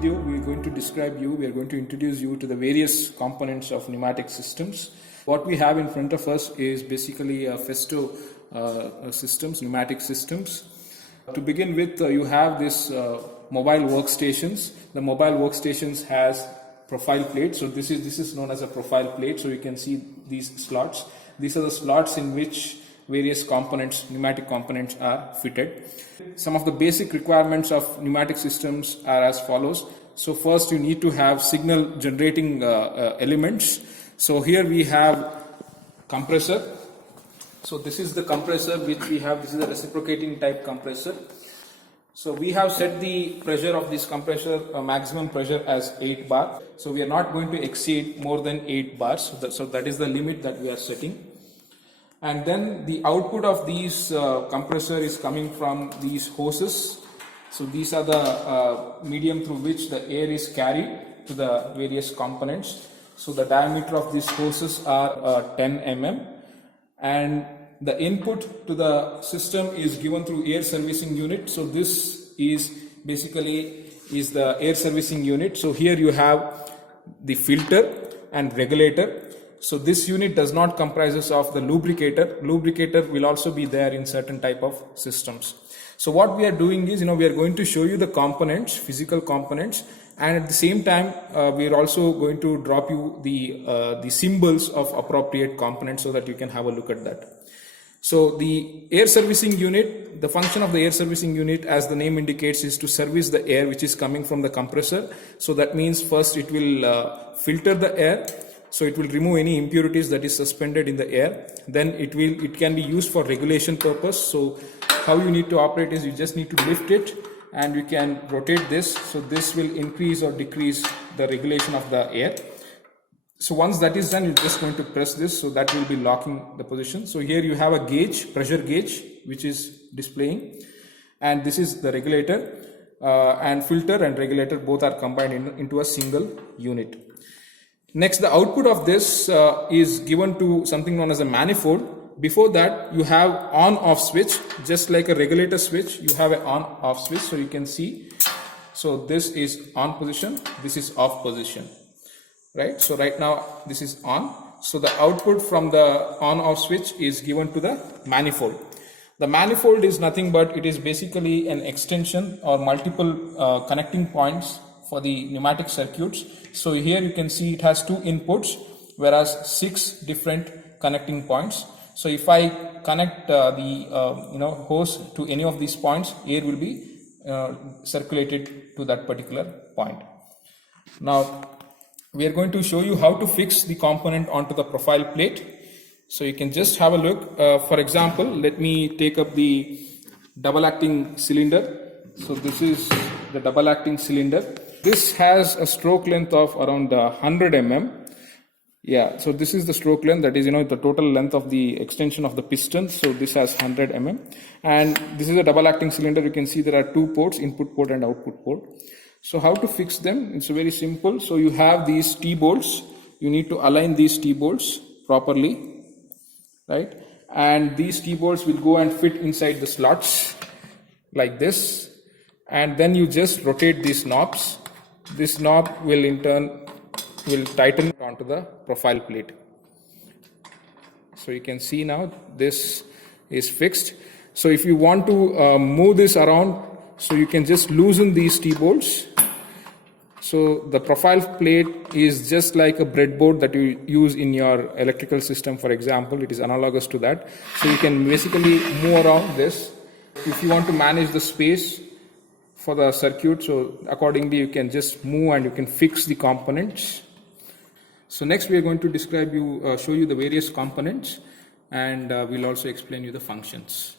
video we are going to introduce you to the various components of pneumatic systems. What we have in front of us is basically a Festo systems, pneumatic systems. To begin with, you have this mobile workstations. The mobile workstations has profile plate. So this is known as a profile plate. So you can see these slots. These are the slots in which various components, pneumatic components, are fitted. Some of the basic requirements of pneumatic systems are as follows. So first you need to have signal generating elements. So here we have compressor. So this is the compressor which we have. This is a reciprocating type compressor. So we have set the pressure of this compressor, maximum pressure, as 8 bar. So we are not going to exceed more than 8 bars. So that is the limit that we are setting. And then the output of these compressor is coming from these hoses. So these are the medium through which the air is carried to the various components. So the diameter of these hoses are 10 mm, and the input to the system is given through air servicing unit. So this is basically the air servicing unit. So here you have the filter and regulator. So this unit does not comprises of the lubricator. Lubricator will also be there in certain type of systems. So what we are doing is, we are going to show you the components, physical components, and at the same time we are also going to drop you the symbols of appropriate components so that you can have a look at that. So the air servicing unit, the function of the air servicing unit, as the name indicates, is to service the air which is coming from the compressor. So that means first it will filter the air. So it will remove any impurities that is suspended in the air. Then it can be used for regulation purpose. So how you need to operate is you just need to lift it and you can rotate this. So this will increase or decrease the regulation of the air. So once that is done, you're just going to press this. So that will be locking the position. So here you have a gauge, pressure gauge, which is displaying. And this is the regulator, and filter and regulator both are combined into a single unit. Next, the output of this is given to something known as a manifold. Before that, you have on-off switch. Just like a regulator switch, you have an on-off switch. So you can see, so this is on position, this is off position, right? So right now this is on. So the output from the on-off switch is given to the manifold. The manifold is nothing but it is basically an extension or multiple connecting points for the pneumatic circuits. So here you can see it has 2 inputs, whereas 6 different connecting points. So if I connect the hose to any of these points, air will be circulated to that particular point. Now we are going to show you how to fix the component onto the profile plate. So you can just have a look. For example, let me take up the double acting cylinder. So this is the double acting cylinder. This has a stroke length of around 100 mm. Yeah, so this is the stroke length, that is, the total length of the extension of the piston. So this has 100 mm. And this is a double acting cylinder. You can see there are 2 ports, input port and output port. So how to fix them? It's very simple. So you have these T-bolts. You need to align these T-bolts properly, right? And these T-bolts will go and fit inside the slots like this. And then you just rotate these knobs. This knob will in turn tighten onto the profile plate. So you can see now this is fixed. So if you want to move this around, so you can just loosen these T-bolts. So the profile plate is just like a breadboard that you use in your electrical system, for example. It is analogous to that. So you can basically move around this. If you want to manage the space for the circuit, so accordingly you can just move and you can fix the components. So next we are going to show you the various components, and we'll also explain you the functions.